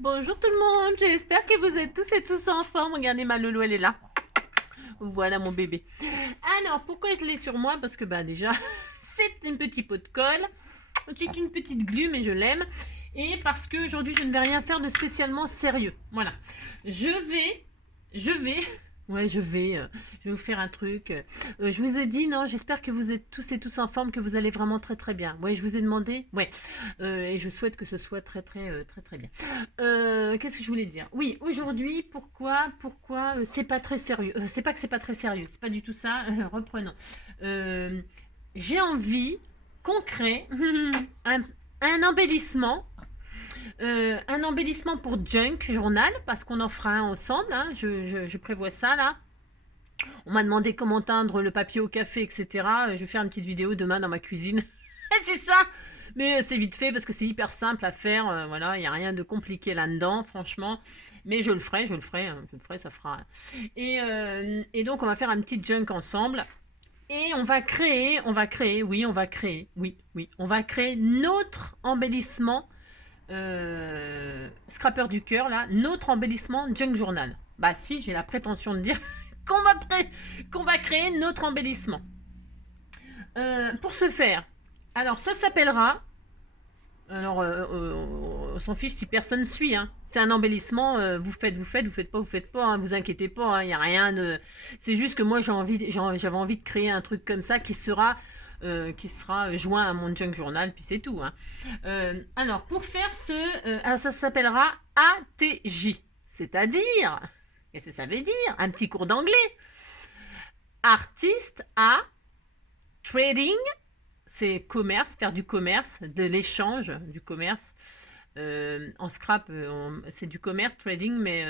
Bonjour tout le monde, j'espère que vous êtes tous et tous en forme. Regardez ma loulou, elle est là. Voilà mon bébé. Alors, pourquoi je l'ai sur moi? Parce que déjà, c'est un petit pot de colle. C'est une petite glu, mais je l'aime. Et parce que aujourd'hui, je ne vais rien faire de spécialement sérieux. Voilà. Je vais, ouais, je vais vous faire un truc. Je vous ai dit, non, j'espère que vous êtes tous et tous en forme, que vous allez vraiment très très bien. Ouais, je vous ai demandé, ouais. Et je souhaite que ce soit très très très très bien. Qu'est-ce que je voulais dire? Oui, aujourd'hui, pourquoi c'est pas très sérieux. C'est pas que c'est pas très sérieux, c'est pas du tout ça. Reprenons. Euh, j'ai envie qu'on crée un, un embellissement. Un embellissement pour Junk Journal, parce qu'on en fera un ensemble, hein, je prévois ça là. On m'a demandé comment teindre le papier au café, etc. Je vais faire une petite vidéo demain dans ma cuisine. C'est ça. Mais c'est vite fait parce que c'est hyper simple à faire. Voilà, il n'y a rien de compliqué là-dedans, franchement. Mais je le ferai, ça fera. Et donc on va faire un petit junk ensemble. Et on va créer, oui, on va créer notre embellissement scrapper du cœur là, notre embellissement junk journal. Bah si, j'ai la prétention de dire qu'on va créer notre embellissement. Pour ce faire, alors ça s'appellera, alors on s'en fiche si personne suit, hein. C'est un embellissement, vous faites pas, hein, vous inquiétez pas, il n'y a rien de... C'est juste que moi j'avais envie de créer un truc comme ça qui sera joint à mon junk journal, puis c'est tout, hein. Alors pour faire ça s'appellera ATJ, c'est-à-dire, qu'est-ce que ça veut dire? Un petit cours d'anglais. Artiste à trading, c'est commerce, faire du commerce, de l'échange, du commerce. En scrap, c'est du commerce, trading, mais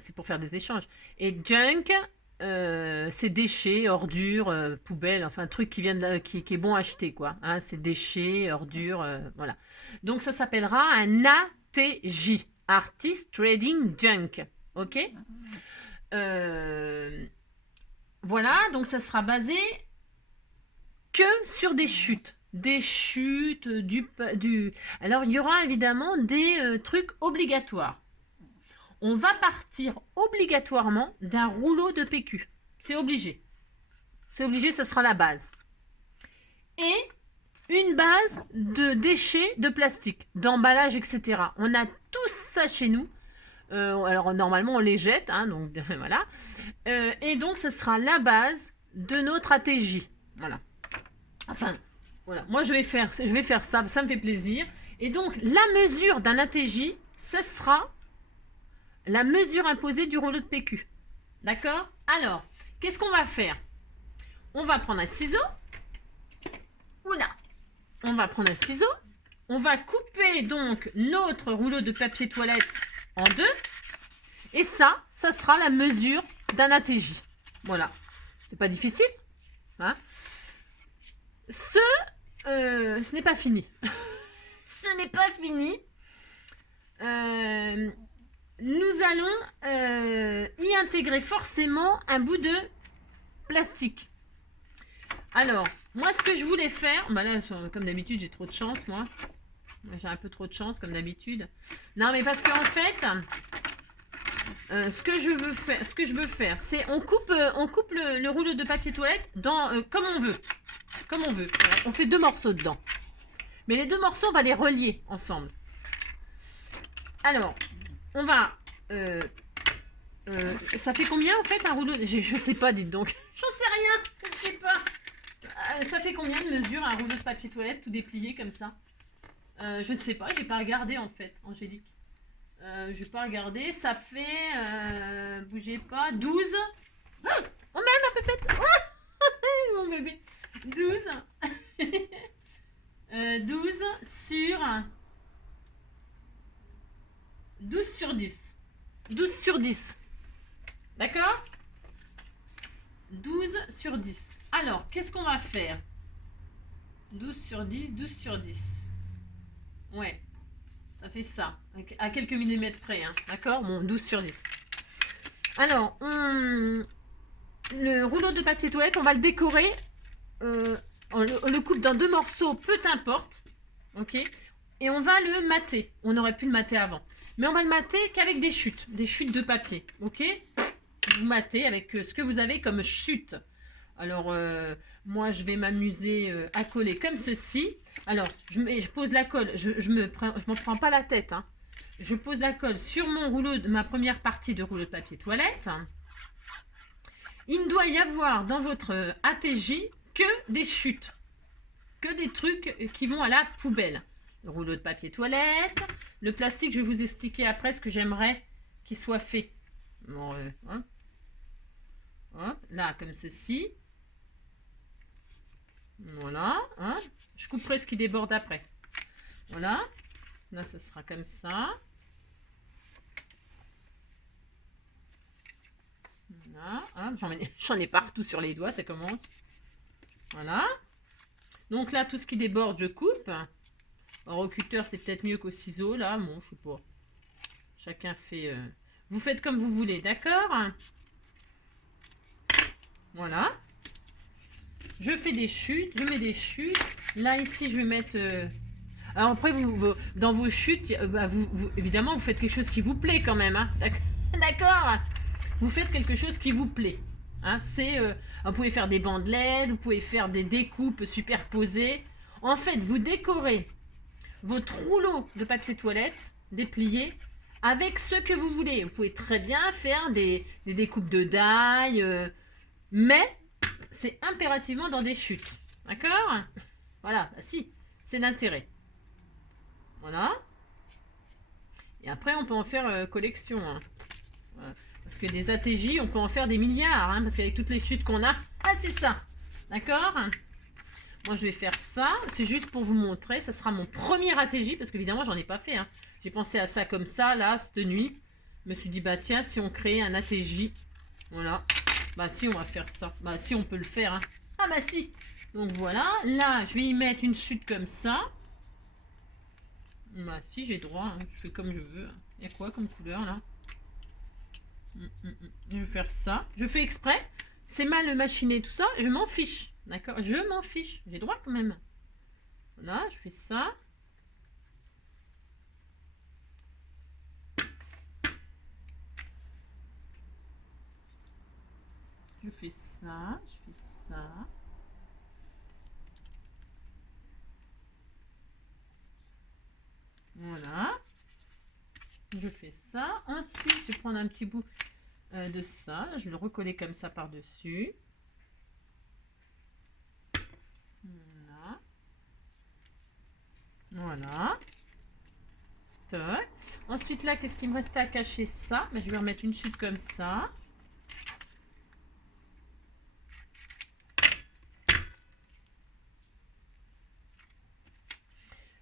c'est pour faire des échanges. Et junk, c'est déchets, ordures, poubelles, enfin truc qui est bon à acheter, quoi. Hein, c'est déchets, ordures, voilà. Donc ça s'appellera un ATJ, Artist Trading Junk, ok. Voilà, donc ça sera basé que sur des chutes. Des chutes, Alors, il y aura évidemment des trucs obligatoires. On va partir obligatoirement d'un rouleau de PQ. C'est obligé. C'est obligé, ça sera la base. Et une base de déchets de plastique, d'emballage, etc. On a tous ça chez nous. Alors, normalement, on les jette, hein, donc voilà. Et donc, ce sera la base de notre ATJ. Voilà. Enfin, voilà. Moi, je vais faire ça. Ça me fait plaisir. Et donc, la mesure d'un ATJ, ce sera la mesure imposée du rouleau de PQ. D'accord? Alors, qu'est-ce qu'on va faire? On va prendre un ciseau. Oula! On va prendre un ciseau. On va couper donc notre rouleau de papier toilette en deux. Et ça sera la mesure d'un ATJ. Voilà. C'est pas difficile. Hein? Ce n'est pas fini. Ce n'est pas fini. Nous allons y intégrer forcément un bout de plastique. Alors, moi, ce que je voulais faire... Bah là, comme d'habitude, j'ai trop de chance, moi. J'ai un peu trop de chance, comme d'habitude. Non, mais parce qu'en fait... ce que je veux faire, c'est on coupe le rouleau de papier toilette comme on veut. Comme on veut. Voilà. On fait 2 morceaux dedans. Mais les 2 morceaux, on va les relier ensemble. Alors, on va... ça fait combien en fait un rouleau je sais pas, dites donc. J'en sais rien. Je ne sais pas. Ça fait combien de mesure un rouleau de papier toilette tout déplié comme ça? Je ne sais pas. J'ai pas regardé en fait, Angélique. Je vais pas regarder. Ça fait... bougez pas. 12. Oh, même ma pépette. Oh, mon bébé. 12. 12 sur 12 sur 10. 12 sur 10. D'accord? 12 sur 10. Alors, qu'est-ce qu'on va faire? 12 sur 10, 12 sur 10. Ouais. Ça fait ça. À quelques millimètres près. Hein. D'accord? Bon, 12 sur 10. Alors, le rouleau de papier toilette, on va le décorer. On le coupe dans 2 morceaux, peu importe. Ok? Et on va le mater. On aurait pu le mater avant. Mais on va le mater qu'avec des chutes de papier, ok? Vous matez avec ce que vous avez comme chute. Alors, moi, je vais m'amuser à coller comme ceci. Alors, je pose la colle, je m'en prends pas la tête, hein. Je pose la colle sur mon rouleau, ma première partie de rouleau de papier toilette. Il ne doit y avoir dans votre ATJ que des chutes, que des trucs qui vont à la poubelle. Le rouleau de papier toilette, le plastique, je vais vous expliquer après ce que j'aimerais qu'il soit fait. Bon, là, comme ceci. Voilà, hein. Je couperai ce qui déborde après. Voilà, là, ça sera comme ça. Voilà, hein. J'en ai partout sur les doigts, ça commence. Voilà. Donc là, tout ce qui déborde, je coupe. Au recuteur, c'est peut-être mieux qu'au ciseau, là. Bon, je sais pas. Chacun fait... Vous faites comme vous voulez, d'accord? Voilà. Je fais des chutes, je mets des chutes. Là, ici, je vais mettre... Alors après, dans vos chutes, évidemment, vous faites quelque chose qui vous plaît quand même. Hein. D'accord? Vous faites quelque chose qui vous plaît. Hein. Vous pouvez faire des bandelettes, vous pouvez faire des découpes superposées. En fait, vous décorez votre rouleau de papier toilette déplié avec ce que vous voulez. Vous pouvez très bien faire des découpes de die, mais c'est impérativement dans des chutes. D'accord? Voilà, bah si, c'est l'intérêt. Voilà. Et après, on peut en faire collection. Hein. Parce que des ATJ, on peut en faire des milliards. Hein, parce qu'avec toutes les chutes qu'on a, c'est ça. D'accord? Moi, je vais faire ça. C'est juste pour vous montrer. Ça sera mon premier ATJ. Parce qu'évidemment, j'en ai pas fait. Hein. J'ai pensé à ça comme ça, là, cette nuit. Je me suis dit, bah tiens, si on crée un ATJ. Voilà. Bah si, on va faire ça. Bah si, on peut le faire. Hein. Ah bah si. Donc voilà. Là, je vais y mettre une chute comme ça. Bah si, j'ai droit. Hein. Je fais comme je veux. Il y a quoi comme couleur, là? Je vais faire ça. Je fais exprès. C'est mal machiné, tout ça. Je m'en fiche. D'accord? Je m'en fiche. J'ai droit quand même. Voilà, je fais ça. Je fais ça. Je fais ça. Voilà. Je fais ça. Ensuite, je vais prendre un petit bout de ça. Je vais le recoller comme ça par-dessus. Voilà. Voilà. Toc. Ensuite, là, qu'est-ce qu'il me restait à cacher? Ça. Ben, je vais remettre une chute comme ça.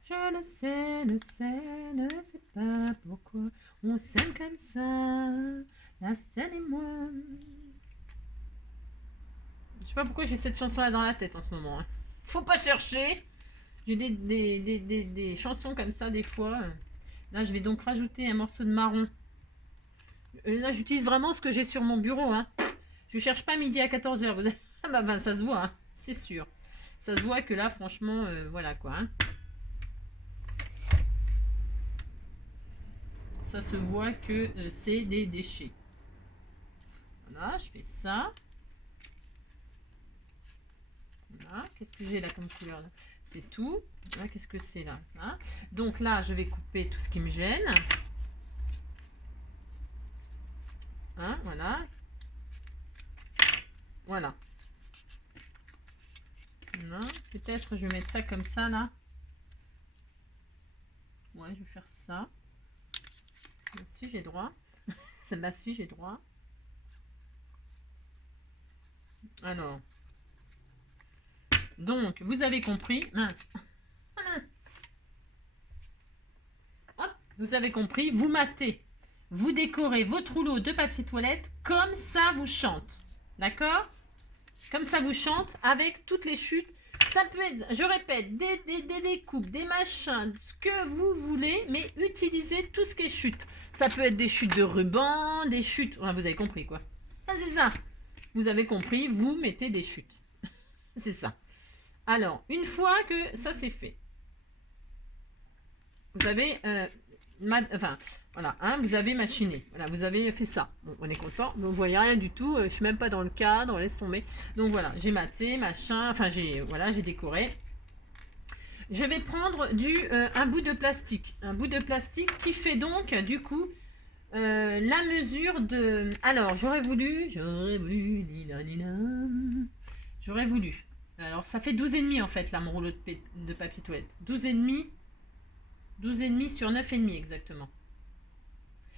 Je le sais, ne sais pas pourquoi on s'aime comme ça, la scène et moi. Je sais pas pourquoi j'ai cette chanson-là dans la tête en ce moment. Hein. Faut pas chercher. J'ai des chansons comme ça des fois. Là, je vais donc rajouter un morceau de marron. Là, j'utilise vraiment ce que j'ai sur mon bureau. Hein. Je cherche pas midi à 14h. Vous... Ah bah, ça se voit, hein. C'est sûr. Ça se voit que là, franchement, voilà quoi. Hein. Ça se voit que c'est des déchets. Voilà, je fais ça. Voilà, qu'est-ce que j'ai là comme couleur là? C'est tout. Là, qu'est-ce que c'est là? Hein? Donc là, je vais couper tout ce qui me gêne. Hein, voilà. Voilà. Peut-être je vais mettre ça comme ça là. Ouais, je vais faire ça. Si j'ai droit. Celle-là, si j'ai droit. Alors. Donc, vous avez compris. Mince. Ah, mince. Hop, vous avez compris. Vous matez. Vous décorez votre rouleau de papier toilette comme ça vous chante. D'accord? Comme ça vous chante avec toutes les chutes. Ça peut être, je répète, des découpes, des machins, ce que vous voulez, mais utilisez tout ce qui est chute. Ça peut être des chutes de ruban, des chutes... Enfin, vous avez compris, quoi. Ah, c'est ça. Vous avez compris, vous mettez des chutes. C'est ça. Alors, une fois que ça c'est fait, vous avez enfin, voilà, hein, vous avez machiné. Voilà, vous avez fait ça. Bon, on est content. Donc, vous voyez rien du tout. Je suis même pas dans le cadre. Laisse tomber. Donc, voilà, j'ai maté, machin. Enfin, voilà, j'ai décoré. Je vais prendre un bout de plastique. Un bout de plastique qui fait donc, du coup, la mesure de... Alors, j'aurais voulu... J'aurais voulu. Alors, ça fait 12,5 en fait, là, mon rouleau de papier toilette. 12,5. 12,5 sur 9,5 exactement.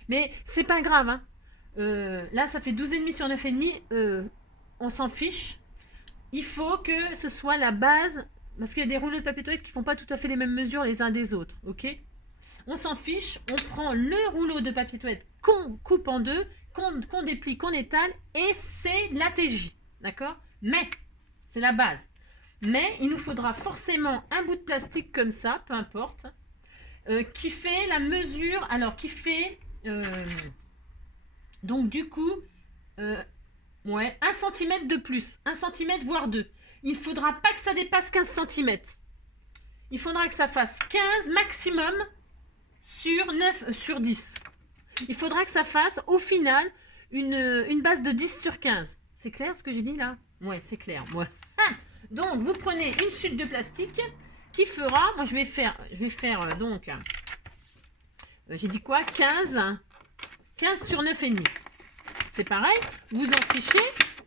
Mais c'est pas grave, hein. Là, ça fait 12,5 sur 9,5. On s'en fiche. Il faut que ce soit la base... Parce qu'il y a des rouleaux de papier toilette qui font pas tout à fait les mêmes mesures les uns des autres, ok? On s'en fiche, on prend le rouleau de papier toilette qu'on coupe en deux, qu'on déplie, qu'on étale, et c'est l'ATJ, d'accord? Mais, c'est la base. Mais il nous faudra forcément un bout de plastique comme ça, peu importe, qui fait la mesure, alors qui fait, donc du coup, ouais, 1 cm de plus, 1 cm voire 2. Il ne faudra pas que ça dépasse 15 cm. Il faudra que ça fasse 15 maximum sur 9, sur 10. Il faudra que ça fasse au final une base de 10 sur 15. C'est clair ce que j'ai dit là? Ouais, c'est clair. Ouais. Ah, donc vous prenez une chute de plastique qui fera, moi je vais faire donc, j'ai dit quoi? 15 sur 9,5. C'est pareil, vous en fichez,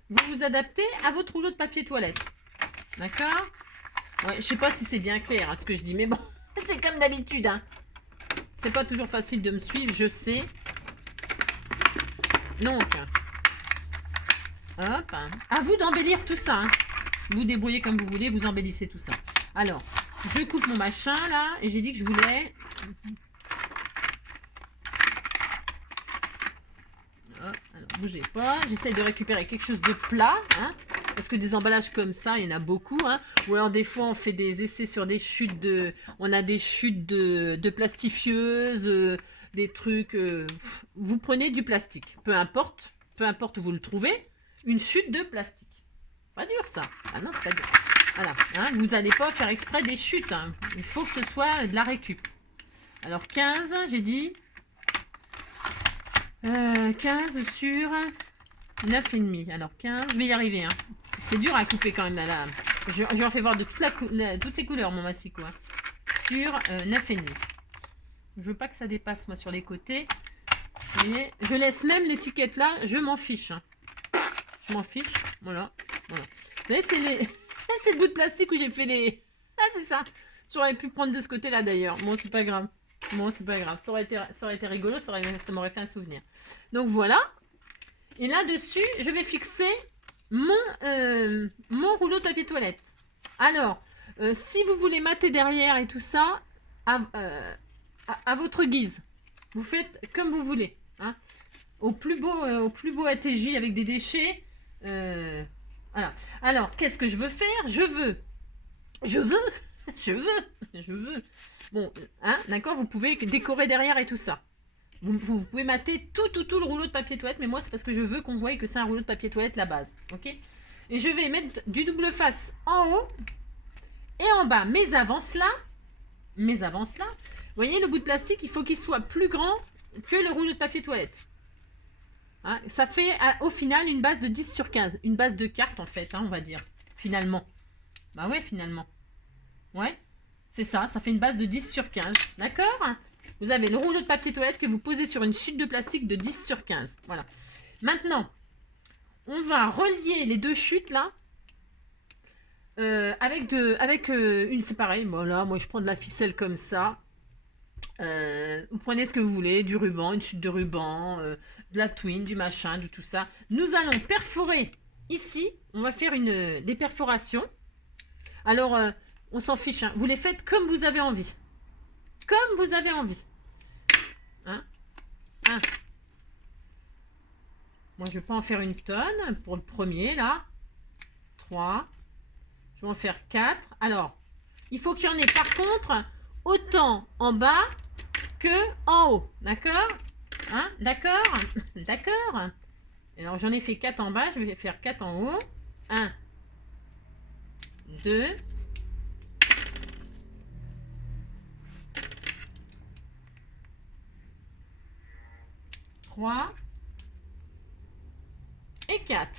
vous vous adaptez à votre rouleau de papier toilette. D'accord? Ouais, je sais pas si c'est bien clair hein, ce que je dis, mais bon, c'est comme d'habitude. Hein. C'est pas toujours facile de me suivre, je sais. Donc, hop, hein. À vous d'embellir tout ça. Hein. Vous débrouillez comme vous voulez, vous embellissez tout ça. Alors, je coupe mon machin là, et j'ai dit que je voulais... Hop, alors, bougez pas, j'essaie de récupérer quelque chose de plat, hein. Parce que des emballages comme ça, il y en a beaucoup. Hein. Ou alors des fois, on fait des essais sur des chutes de... On a des chutes de plastifieuses, des trucs... Vous prenez du plastique. Peu importe où vous le trouvez. Une chute de plastique. Pas dur, ça. Ah non, c'est pas dur. Voilà. Hein, vous n'allez pas faire exprès des chutes. Hein. Il faut que ce soit de la récup. Alors, 15, j'ai dit. 15 sur 9,5. Alors, 15. Je vais y arriver, hein. C'est dur à couper quand même là. Je leur fais voir de toutes les couleurs mon massicot. Hein. Sur 9,5. Je veux pas que ça dépasse moi sur les côtés. Et je laisse même l'étiquette là. Je m'en fiche. Hein. Je m'en fiche. Voilà. Vous voyez, c'est le bout de plastique où j'ai fait les... Ah, c'est ça. J'aurais pu prendre de ce côté là d'ailleurs. Bon, c'est pas grave. Bon, c'est pas grave. Ça aurait été rigolo. Ça m'aurait fait un souvenir. Donc voilà. Et là-dessus, je vais fixer... mon rouleau de papier toilette. Alors, si vous voulez mater derrière et tout ça, à votre guise, vous faites comme vous voulez. Hein. Au plus beau ATJ avec des déchets. Voilà. Alors, qu'est-ce que je veux faire? Je veux. Bon, hein, d'accord, vous pouvez décorer derrière et tout ça. Vous pouvez mater tout le rouleau de papier toilette, mais moi, c'est parce que je veux qu'on voie que c'est un rouleau de papier toilette, la base. Ok? Et je vais mettre du double face en haut et en bas. Mes avances là, vous voyez, le bout de plastique, il faut qu'il soit plus grand que le rouleau de papier toilette. Hein? Ça fait au final une base de 10 sur 15. Une base de carte, en fait, hein, on va dire. Finalement. Bah ouais, finalement. Ouais, c'est ça. Ça fait une base de 10 sur 15. D'accord? Vous avez le rouleau de papier toilette que vous posez sur une chute de plastique de 10 sur 15. Voilà. Maintenant, on va relier les deux chutes là avec une... C'est pareil, voilà, moi je prends de la ficelle comme ça. Vous prenez ce que vous voulez, du ruban, une chute de ruban, de la twine, du machin, du tout ça. Nous allons perforer ici. On va faire des perforations. Alors, on s'en fiche. Hein. Vous les faites comme vous avez envie. Comme vous avez envie. Hein? Un. Moi, je vais pas en faire une tonne pour le premier, là. 3. Je vais en faire 4. Alors, il faut qu'il y en ait, par contre, autant en bas que en haut. D'accord? Hein? D'accord? D'accord? Alors, j'en ai fait 4 en bas. Je vais faire 4 en haut. 1. 2. 3. 3 et 4.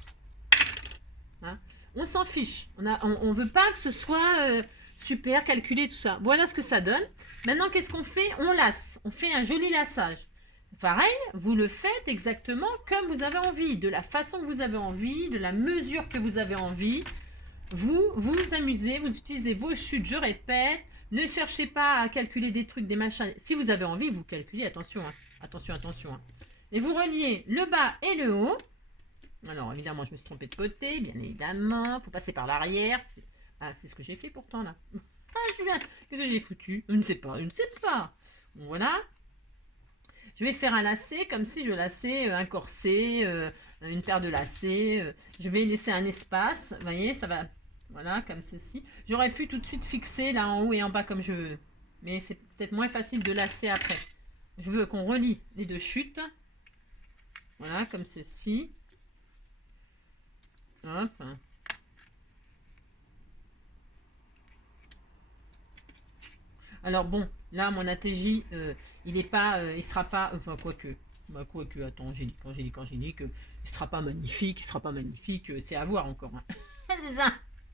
Hein? On s'en fiche. On veut pas que ce soit super calculé, tout ça. Voilà ce que ça donne. Maintenant, qu'est-ce qu'on fait? On lasse. On fait un joli lassage. Pareil, vous le faites exactement comme vous avez envie, de la façon que vous avez envie, de la mesure que vous avez envie. Vous vous amusez, vous utilisez vos chutes, je répète. Ne cherchez pas à calculer des trucs, des machins. Si vous avez envie, vous calculez, attention, hein. Attention, attention. Hein. Et vous reliez le bas et le haut. Alors, évidemment, je me suis trompée de côté, bien évidemment. Il faut passer par l'arrière. Ah, c'est ce que j'ai fait pourtant, là. Ah, Julien, qu'est-ce que j'ai foutu? Je ne sais pas, je ne sais pas. Bon, voilà. Je vais faire un lacet comme si je laçais un corset, une paire de lacets. Je vais laisser un espace. Vous voyez, ça va... Voilà, comme ceci. J'aurais pu tout de suite fixer là en haut et en bas comme je veux. Mais c'est peut-être moins facile de lacer après. Je veux qu'on relie les deux chutes. Voilà, comme ceci. Hop. Alors bon, là mon ATJ, il est pas, il sera pas, enfin quoique, attends, Angélique, il sera pas magnifique, c'est à voir encore. Hein.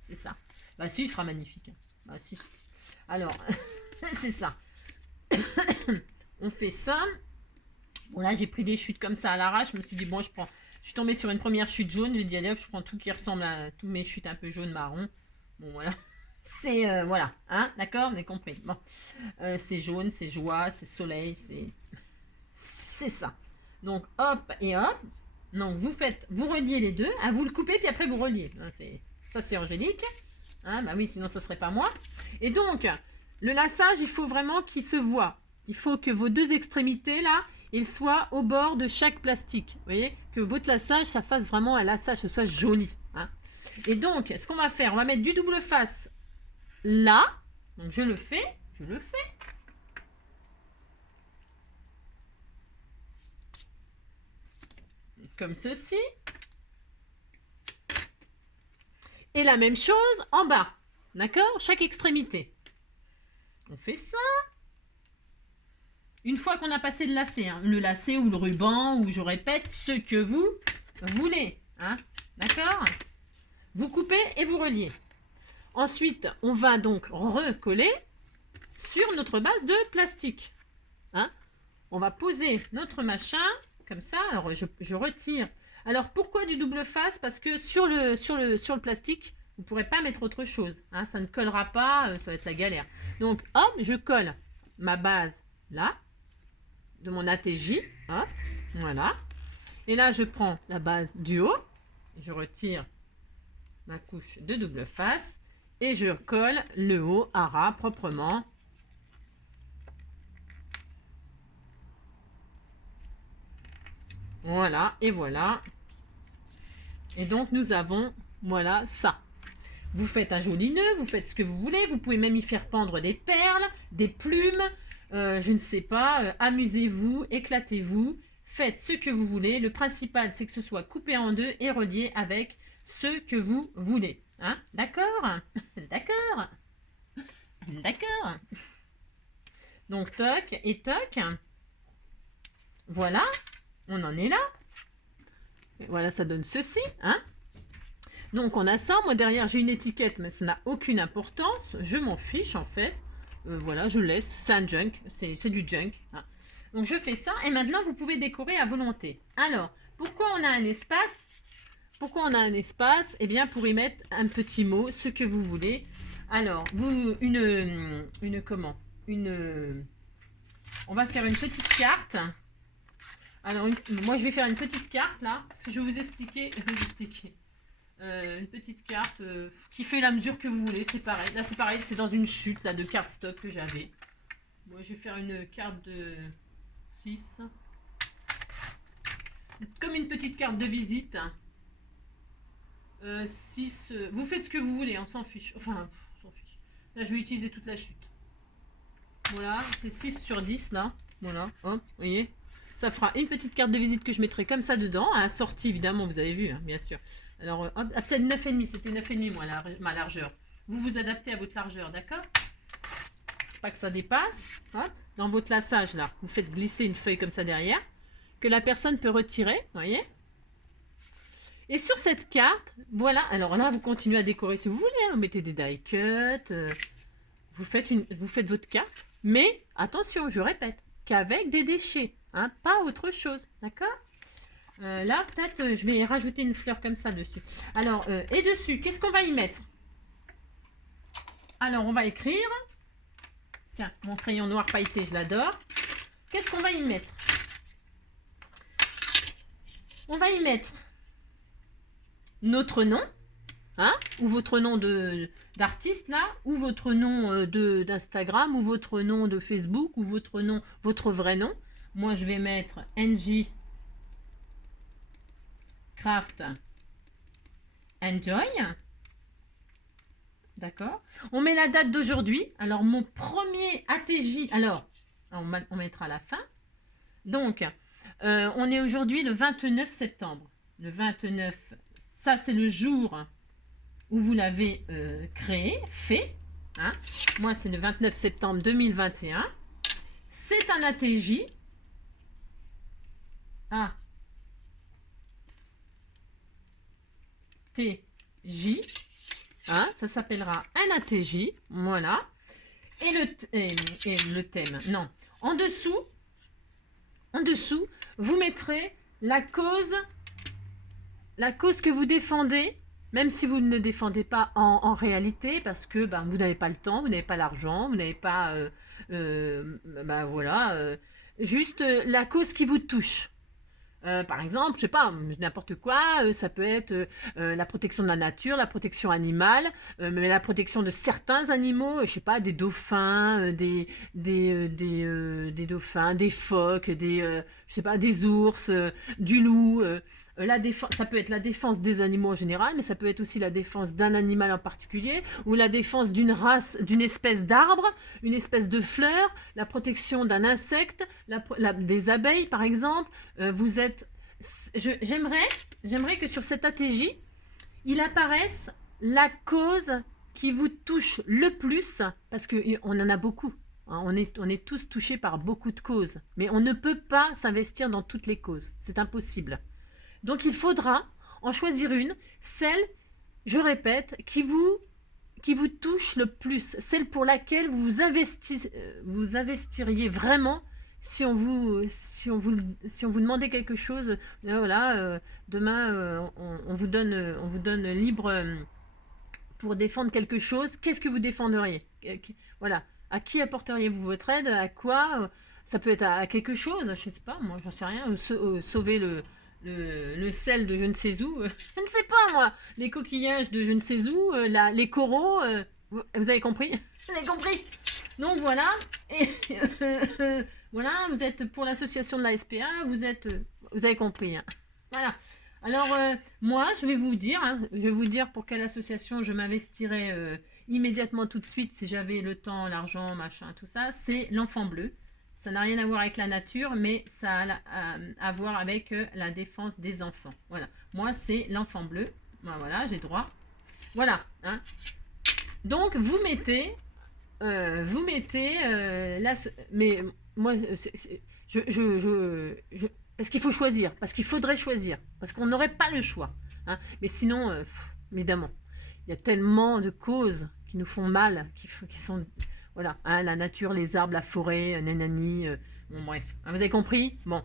c'est ça. Bah si, il sera magnifique. Hein. Bah si. Alors, c'est ça. On fait ça. Bon là, j'ai pris des chutes comme ça à l'arrache. Je me suis dit bon, je suis tombée sur une première chute jaune. J'ai dit allez hop, je prends tout qui ressemble à tous mes chutes un peu jaune marron. Bon voilà. C'est voilà, hein, d'accord, on est compris. Bon, c'est jaune, c'est joie, c'est soleil, c'est ça. Donc hop et hop. Donc vous reliez les deux, hein, vous le coupez puis après vous reliez. Hein, ça c'est Angélique. Hein, bah oui, sinon ça serait pas moi. Et donc le laçage, il faut vraiment qu'il se voit. Il faut que vos deux extrémités là, ils soient au bord de chaque plastique. Vous voyez, que votre laçage, ça fasse vraiment un laçage, que ce soit joli. Hein. Et donc, ce qu'on va faire, on va mettre du double face là, donc je le fais, comme ceci, et la même chose en bas, d'accord, chaque extrémité, on fait ça, une fois qu'on a passé le lacet, hein, le lacet ou le ruban, ou je répète, ce que vous voulez, hein, d'accord, vous coupez et vous reliez. Ensuite, on va donc recoller sur notre base de plastique. Hein? On va poser notre machin comme ça. Alors, je retire. Alors, pourquoi du double face? Parce que sur le plastique, vous ne pourrez pas mettre autre chose. Hein? Ça ne collera pas, ça va être la galère. Donc, hop, je colle ma base là, de mon ATJ. Hop, voilà. Et là, je prends la base du haut. Je retire ma couche de double face. Et je colle le haut à ras proprement. Voilà, et voilà. Et donc, nous avons, voilà, ça. Vous faites un joli nœud, vous faites ce que vous voulez. Vous pouvez même y faire pendre des perles, des plumes. Je ne sais pas, amusez-vous, éclatez-vous. Faites ce que vous voulez. Le principal, c'est que ce soit coupé en deux et relié avec ce que vous voulez. Hein? D'accord? D'accord? D'accord? Donc, toc et toc. Voilà, on en est là. Et voilà, ça donne ceci. Hein? Donc, on a ça. Moi, derrière, j'ai une étiquette, mais ça n'a aucune importance. Je m'en fiche, en fait. Voilà, je laisse. C'est un junk. C'est du junk. Hein? Donc, je fais ça. Et maintenant, vous pouvez décorer à volonté. Alors, pourquoi on a un espace? Pourquoi on a un espace? Eh bien, pour y mettre un petit mot, ce que vous voulez. Alors, on va faire une petite carte. Alors, moi, je vais faire une petite carte, là, parce que je vais vous expliquer. Une petite carte qui fait la mesure que vous voulez. C'est pareil. Là, c'est pareil. C'est dans une chute, là, de cardstock que j'avais. Moi, je vais faire une carte de 6. Comme une petite carte de visite. 6, vous faites ce que vous voulez, on s'en fiche. Enfin, on s'en fiche. Là, je vais utiliser toute la chute. Voilà, c'est 6 sur 10 là. Voilà, hop, vous voyez. Ça fera une petite carte de visite que je mettrai comme ça dedans. Assortie, évidemment, vous avez vu, hein, bien sûr. Alors, hop, peut-être 9,5. C'était 9,5 moi, ma largeur. Vous vous adaptez à votre largeur, d'accord? Pas que ça dépasse. Hop. Dans votre laçage là, vous faites glisser une feuille comme ça derrière. que la personne peut retirer, vous voyez. Et sur cette carte, voilà, alors là, vous continuez à décorer si vous voulez, hein. Vous mettez des die cuts, vous faites votre carte, mais attention, je répète, qu'avec des déchets, hein, pas autre chose, d'accord. Là, peut-être, je vais rajouter une fleur comme ça dessus. Alors, et dessus, qu'est-ce qu'on va y mettre? Alors, on va écrire. Tiens, mon crayon noir pailleté, je l'adore. Qu'est-ce qu'on va y mettre? On va y mettre notre nom, hein, ou votre nom d'artiste, là, ou votre nom d'Instagram, ou votre nom de Facebook, ou votre vrai nom. Moi, je vais mettre NJ Craft Enjoy. D'accord. On met la date d'aujourd'hui. Alors, mon premier ATJ, alors, on mettra à la fin. Donc, on est aujourd'hui le 29 septembre. Le 29, ça c'est le jour où vous l'avez créé, fait. Hein. Moi, c'est le 29 septembre 2021. C'est un ATJ. A. TJ. Hein, ça s'appellera un ATJ. Voilà. Et le thème. Non. En dessous, vous mettrez la cause que vous défendez, même si vous ne le défendez pas en réalité, parce que ben, vous n'avez pas le temps, vous n'avez pas l'argent, vous n'avez pas... ben, voilà. Juste la cause qui vous touche. Par exemple, je sais pas, n'importe quoi, ça peut être la protection de la nature, la protection animale, mais la protection de certains animaux, je sais pas, des dauphins, des dauphins, des phoques, je sais pas, des ours, du loup. La défense, ça peut être la défense des animaux en général, mais ça peut être aussi la défense d'un animal en particulier, ou la défense d'une race, d'une espèce d'arbre, une espèce de fleur, la protection d'un insecte, des abeilles par exemple. Vous êtes, j'aimerais que sur cet ATJ, il apparaisse la cause qui vous touche le plus, parce qu'on en a beaucoup. Hein, on est tous touchés par beaucoup de causes, mais on ne peut pas s'investir dans toutes les causes. C'est impossible. Donc il faudra en choisir une, celle, je répète, qui vous touche le plus, celle pour laquelle vous investiriez vraiment si on vous demandait quelque chose. Voilà, demain on vous donne libre pour défendre quelque chose. Qu'est-ce que vous défendriez? Voilà, à qui apporteriez-vous votre aide? À quoi? Ça peut être à quelque chose, je sais pas, moi j'en sais rien. Sauver le sel de je ne sais où, je ne sais pas moi, les coquillages de je ne sais où, les coraux, vous avez compris? Vous avez compris? Donc voilà, et voilà, vous êtes pour l'association de la SPA, vous avez compris. Hein. Voilà. Alors moi, je vais vous dire pour quelle association je m'investirais immédiatement tout de suite si j'avais le temps, l'argent, machin, tout ça. C'est l'Enfant Bleu. Ça n'a rien à voir avec la nature, mais ça a à voir avec la défense des enfants. Voilà. Moi, c'est l'Enfant Bleu. Ben, voilà, j'ai droit. Voilà. Hein. Donc, vous mettez là, mais moi, parce qu'il faut choisir, parce qu'il faudrait choisir, parce qu'on n'aurait pas le choix. Hein. Mais sinon, évidemment, il y a tellement de causes qui nous font mal, qui sont... Voilà, hein, la nature, les arbres, la forêt, nanani, bon bref. Hein, vous avez compris? Bon,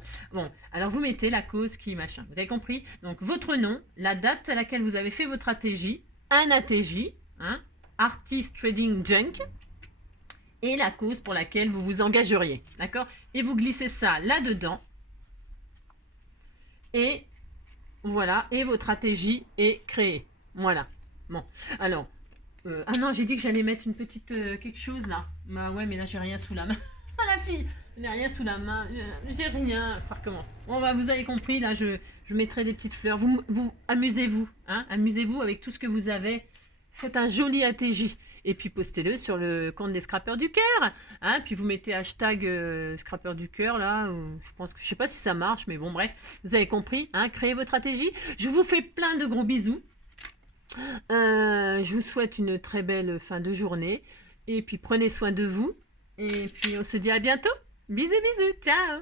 alors vous mettez la cause qui machin. Vous avez compris? Donc votre nom, la date à laquelle vous avez fait votre ATJ, un ATJ, hein, Artist Trading Junk, et la cause pour laquelle vous vous engageriez. D'accord? Et vous glissez ça là-dedans. Et voilà, et votre ATJ est créée. Voilà. Bon, alors... ah non, j'ai dit que j'allais mettre une petite quelque chose là. Bah ouais, mais là j'ai rien sous la main. Ah la fille, j'ai rien sous la main. J'ai rien. Ça recommence. Bon bah vous avez compris, là je mettrai des petites fleurs. Vous amusez-vous, hein. Amusez-vous avec tout ce que vous avez. Faites un joli ATJ. Et puis postez-le sur le compte des Scrappeurs du Cœur. Hein, puis vous mettez hashtag Scrappeurs du Cœur là. Je sais pas si ça marche, mais bon bref. Vous avez compris, hein. Créez votre ATJ. Je vous fais plein de gros bisous. Je vous souhaite une très belle fin de journée et puis prenez soin de vous et puis on se dit à bientôt. Bisous bisous, ciao.